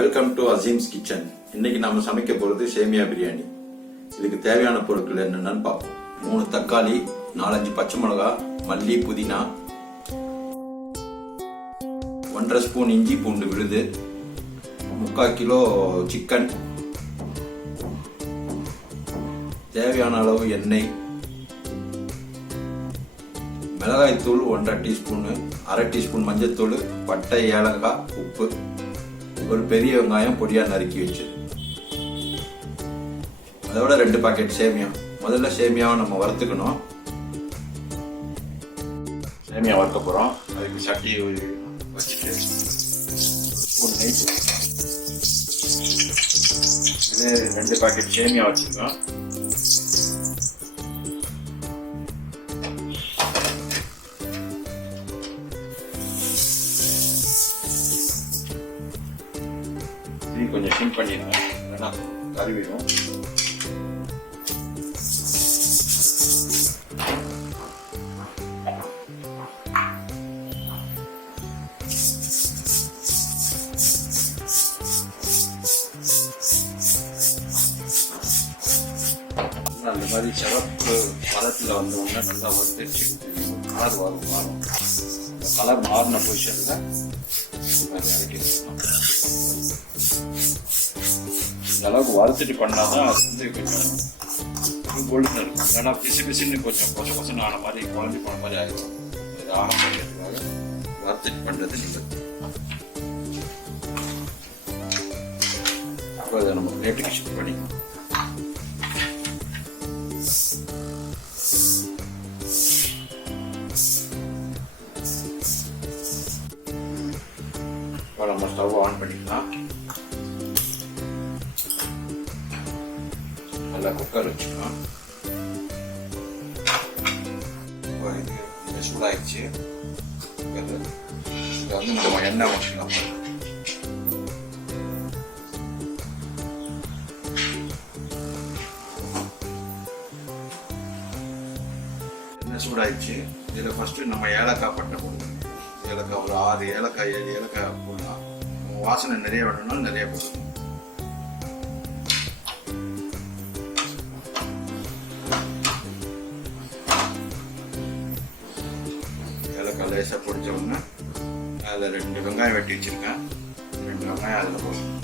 Welcome to Aseem's kitchen இன்னைக்கு நம்ம சமைக்க போறது சேமியா பிரியாணி. இதுக்கு தேவையான பொருட்கள் என்னென்னு பார்ப்போம். மூணு தக்காளி நாலஞ்சு பச்சை மிளகா மல்லி புதினா ஒன்றரை ஸ்பூன் இஞ்சி பூண்டு விழுது முக்கால் கிலோ சிக்கன் தேவையான அளவு எண்ணெய் மிளகாய்த்தூள் ஒன்றரை டீஸ்பூனு அரை டீஸ்பூன் மஞ்சத்தூள் பட்டை ஏலக்காய் உப்பு ஒரு பெரிய வெங்காயம் பொடியா நறுக்கி வச்சது அதோட ரெண்டு பாக்கெட் சேமியா. முதல்ல சேமியாவை நம்ம வறுத்துக்கணும். சேமியா வறுக்க போறோம். அதுக்கு சட்டி வச்சுட்டு நெய் இது ரெண்டு பாக்கெட் சேமியா வச்சுருக்கோம். கொஞ்சம் சிம் பண்ணிடுங்க. இல்லைன்னா கருவிடும் அந்த மாதிரி சிவப்பு மரத்தில் வந்தவொடனே நல்லா வறுத்துச்சு கலர் வரும் மாறும். கலர் மாறின பொசிஷனில் இறக்கி வச்சுக்கணும் இந்த அளவுக்கு வறுத்துட்டு பண்ணாதான் அது வந்து கொஞ்சம் கோல்டன் இருக்கும். இல்லைன்னா பிசு பிசுன்னு கொஞ்சம் கொஞ்சம் கொஞ்சம் ஆன மாதிரி குழஞ்சி போன மாதிரி ஆகிடும் இது ஆன பண்ணுறதுக்காக வறுத்துட்டு பண்ணுறது நீங்கள் அப்போ அதை நம்ம பிளேட்டுக்கு ஷிஃப்ட் பண்ணிக்கணும் இப்போ நம்ம ஸ்டவ் ஆன் பண்ணிக்கலாம். நல்லா குக்கர் வச்சுக்கலாம் இது சூடாயிடுச்சு குக்கர் வந்து நம்ம எண்ணெய் ஊற்றிக்கலாம் எண்ணெய் சூடாயிடுச்சு இதில் ஃபஸ்ட்டு நம்ம ஏலக்காய் பட்டை போடணும் ஏலக்காய் ஒரு ஆறு ஏலக்காய் ஏழு ஏலக்காய் போடலாம் வாசனை நிறைய வேணும்னா நிறைய போடணும் லேசாக பொடிச்ச உடனே அதில் ரெண்டு வெங்காயம் வெட்டி வச்சுருக்கேன். ரெண்டு வெங்காயம் அதில் போடணும்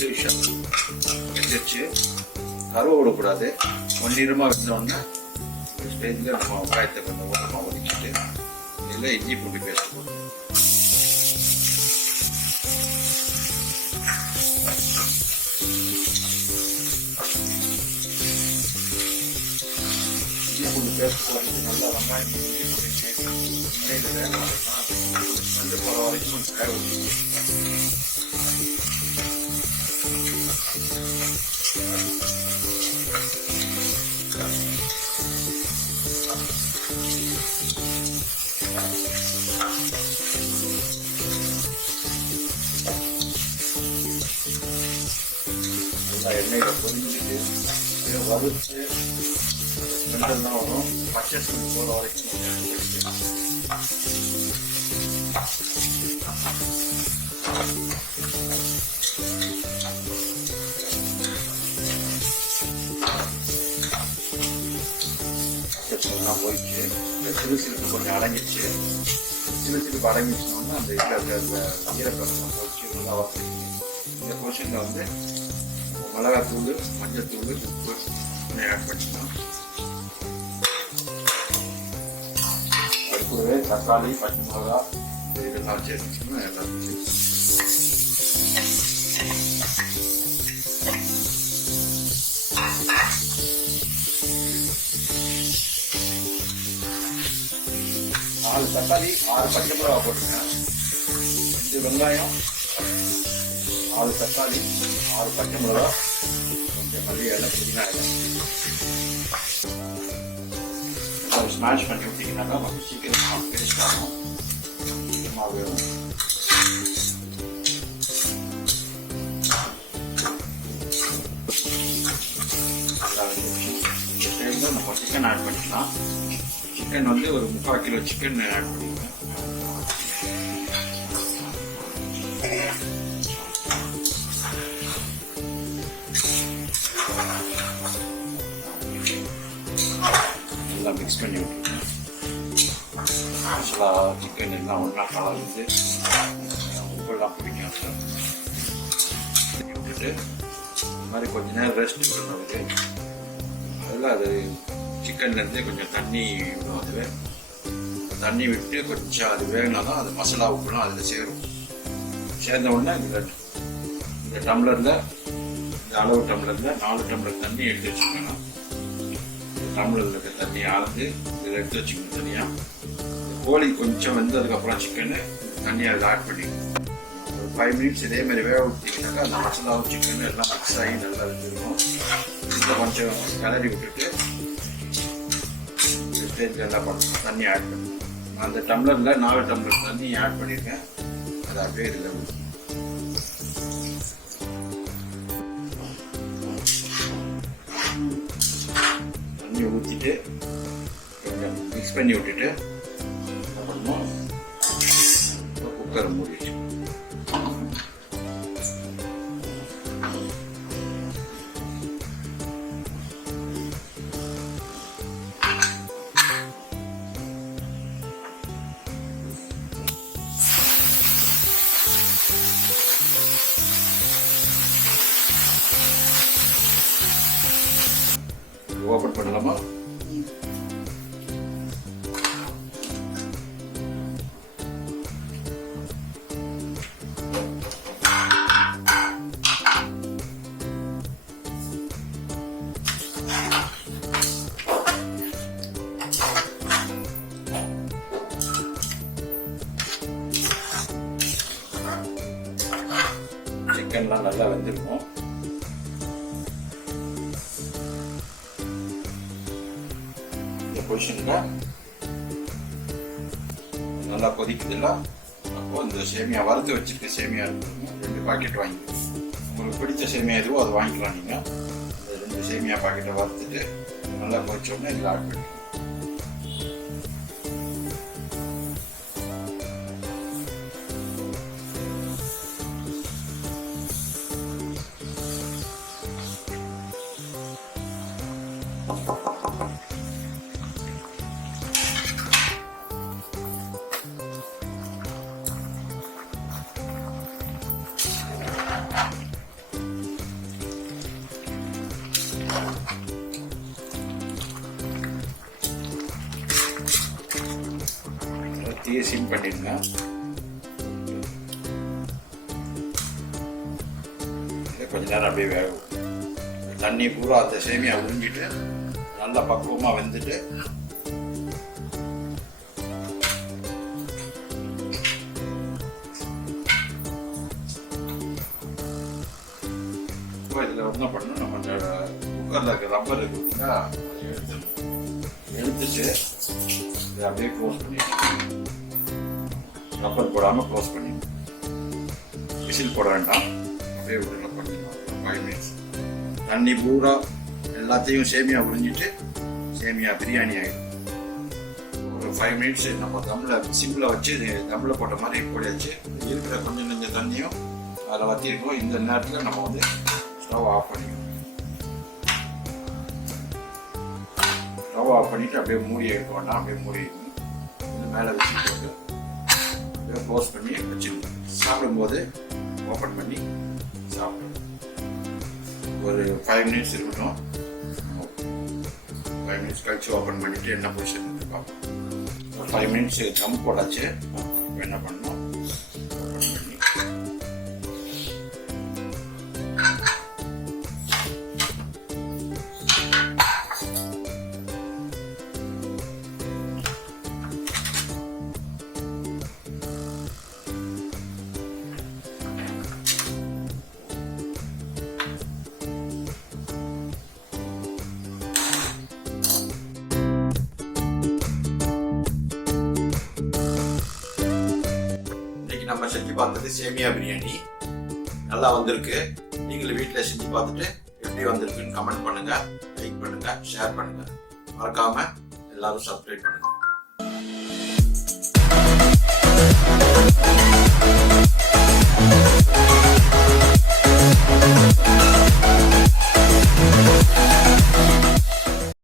நல்லா விஷயம். வெந்துருச்சு கருவை விடக்கூடாது. பொன்னிறமாக வெந்தோடனே ஒரு ஸ்டேஜில் நம்ம வெங்காயத்தை கொஞ்சம் ஓரமாக ஒதுக்கிட்டு இதில் இஞ்சி பூண்டு பேஸ்ட் போடணும் இஞ்சி பூண்டு பேஸ்ட் போடுறது நல்லா வெங்காயம் இஞ்சி பூண்டு பேஸ்ட் எண்ணெயில் எண்ணெயில் பொரிஞ்சுட்டு இதை வறுத்து வெந்தெல்லாம் வரும் பச்சை ஸ்மெல் போகிற வரைக்கும் போயிடுச்சு இந்த சிறு சிறுப்பு கொஞ்சம் அடங்கிடுச்சு சிறு சிறுப்பு அடங்கிடுச்சுன்னா அந்த இதில் அந்த ஈரப்பதம் போச்சு நல்லா வறுத்துக்கணும் இந்த போர்ஷனில் வந்து மிளகாத்தூள் மஞ்சத்தூள் உப்பு கொஞ்சம் ஆட் பண்ணிக்கலாம். அது கூடவே தக்காளி பச்சை மிளகா இதெல்லாம் சேர்த்துக்கணும் எல்லாத்தையும் சேர்த்துக்கணும் நாலு தக்காளி ஆறு பச்சை மிளகா போட்டுருங்க அஞ்சு வெங்காயம் நாலு தக்காளி ஆறு பச்சை மிளகா கொஞ்சம் மல்லி எல்லாம் புதினா இலை ஸ்மாஷ் பண்ணி விட்டீங்கன்னாக்கா கொஞ்சம் சீக்கிரம் டேஸ்ட் ஆகும். சீக்கிரமாக வேணும் நம்ம சிக்கன் ஆட் பண்ணிக்கலாம். சிக்கன் வந்து ஒரு முக்கால் கிலோ சிக்கன் ஆட் பண்ணிக்கலாம். மிக்ஸ் பண்ணி விட்டுருங்க மசாலா சிக்கன் எல்லாம் ஒன்றா கலந்து உப்பெல்லாம் பிடிக்கும் சார் பண்ணி விட்டுட்டு இந்த மாதிரி கொஞ்ச நேரம் ரெஸ்ட் விடணும் அதில் அது சிக்கன்லேருந்தே கொஞ்சம் தண்ணி விடும் அதுவே. தண்ணி விட்டு கொஞ்சம் அது வேகினா தான் அது மசாலா உப்புலாம் அதில் சேரும். சேர்ந்த உடனே இந்த இந்த டம்ளரில் இந்த அளவு டம்ளரில் நாலு டம்ளர் தண்ணி எடுத்து வச்சுக்கணும் டம்ளரில் இருக்க தண்ணி ஆழ்ந்து இதில் எடுத்து வச்சுக்கணும் தனியாக கோழி கொஞ்சம் வெந்ததுக்கப்புறம் சிக்கனு தண்ணியை அதில் ஆட் பண்ணி ஒரு ஃபைவ் மினிட்ஸ் இதே மாதிரி வேக விட்டிங்கனாக்கா அந்த மசாலாவும் சிக்கன் எல்லாம் மிக்ஸ் ஆகி நல்லா இருந்துருக்கும் இதை கொஞ்சம் கிளறி விட்டுட்டு ஸ்டேஜில் எல்லாம் பண்ணணும். தண்ணி ஆட் பண்ணணும். அந்த டம்ளரில் நாலு டம்ளர் தண்ணி ஆட் பண்ணியிருக்கேன் அதை அப்படியே இதில் ஊற்றணும் கொஞ்சம் மிக்ஸ் பண்ணி விட்டுட்டு அப்புறமா குக்கரை மூடி வச்சுக்கணும். வெந்திருக்கும். இந்த பொசிஷனில் நல்லா கொதிக்குதுல்ல அப்போ இந்த சேமியா வறுத்து வச்சிருக்க சேமியா ரெண்டு பாக்கெட் வாங்கி. உங்களுக்கு பிடிச்ச சேமியா எதுவோ அதை வாங்கிக்கலாம் நீங்கள் இந்த ரெண்டு சேமியா பாக்கெட்டை வறுத்துட்டு நல்லா கொதிச்ச இதில் ஆட் பண்ணிக்கலாம் அப்படியே சிம் பண்ணிடுங்க. கொஞ்ச நேரம் அப்படியே வேகும். தண்ணி பூரா அந்த சேமியா உறிஞ்சிட்டு நல்லா பக்குவமாக வெந்துட்டு இதில் என்ன பண்ணணும். நம்ம இந்த குக்கரில் இருக்க ரப்பர் இருக்குங்களா எடுத்துட்டு இதை அப்படியே க்ளோஸ் பண்ணிடணும் ரப்பர் போடாமல் க்ளோஸ் பண்ணிடணும் விசில் போட வேண்டாம். அப்படியே உடனே பண்ணிடலாம் ஃபைவ் மினிட்ஸ் தண்ணி பூரா எல்லாத்தையும் சேமியா உறிஞ்சிட்டு சேமியா பிரியாணி ஆகிடும் ஒரு ஃபைவ் மினிட்ஸ் நம்ம தம்மில் சிம்பிளாக வச்சு தம்மில் போட்ட மாதிரி போடியாச்சு. இருக்கிற கொஞ்சம் கொஞ்சம் தண்ணியும் அதில் வற்றிருக்கோம் இந்த நேரத்தில் நம்ம வந்து ஸ்டவ் ஆஃப் பண்ணிக்கணும். ஸ்டவ் ஆஃப் பண்ணிட்டு அப்படியே மூடி எடுக்க வேண்டாம். அப்படியே மூடி இந்த மேலே வச்சு போட்டு அப்படியே க்ளோஸ் பண்ணி வச்சுருக்கோம் சாப்பிடும்போது ஓப்பன் பண்ணி சாப்பிடணும். ஒரு ஃபைவ் மினிட்ஸ் இருக்கட்டும். ஃபைவ் மினிட்ஸ் கழிச்சு ஓப்பன் பண்ணிட்டு என்ன பொசிஷன் பார்ப்போம். ஒரு ஃபைவ் மினிட்ஸ் கம் போடாச்சு. இப்போ என்ன பண்ணணும்? நான் செஞ்சு பார்த்தது சேமியா பிரியாணி நல்லா வந்திருக்கு. நீங்களும் வீட்டில் செஞ்சு பார்த்துட்டு எப்படி வந்திருக்குன்னு கமெண்ட் பண்ணுங்க லைக் பண்ணுங்க ஷேர் பண்ணுங்க. மறக்காம எல்லாரும் சப்ஸ்கிரைப் பண்ணுங்க.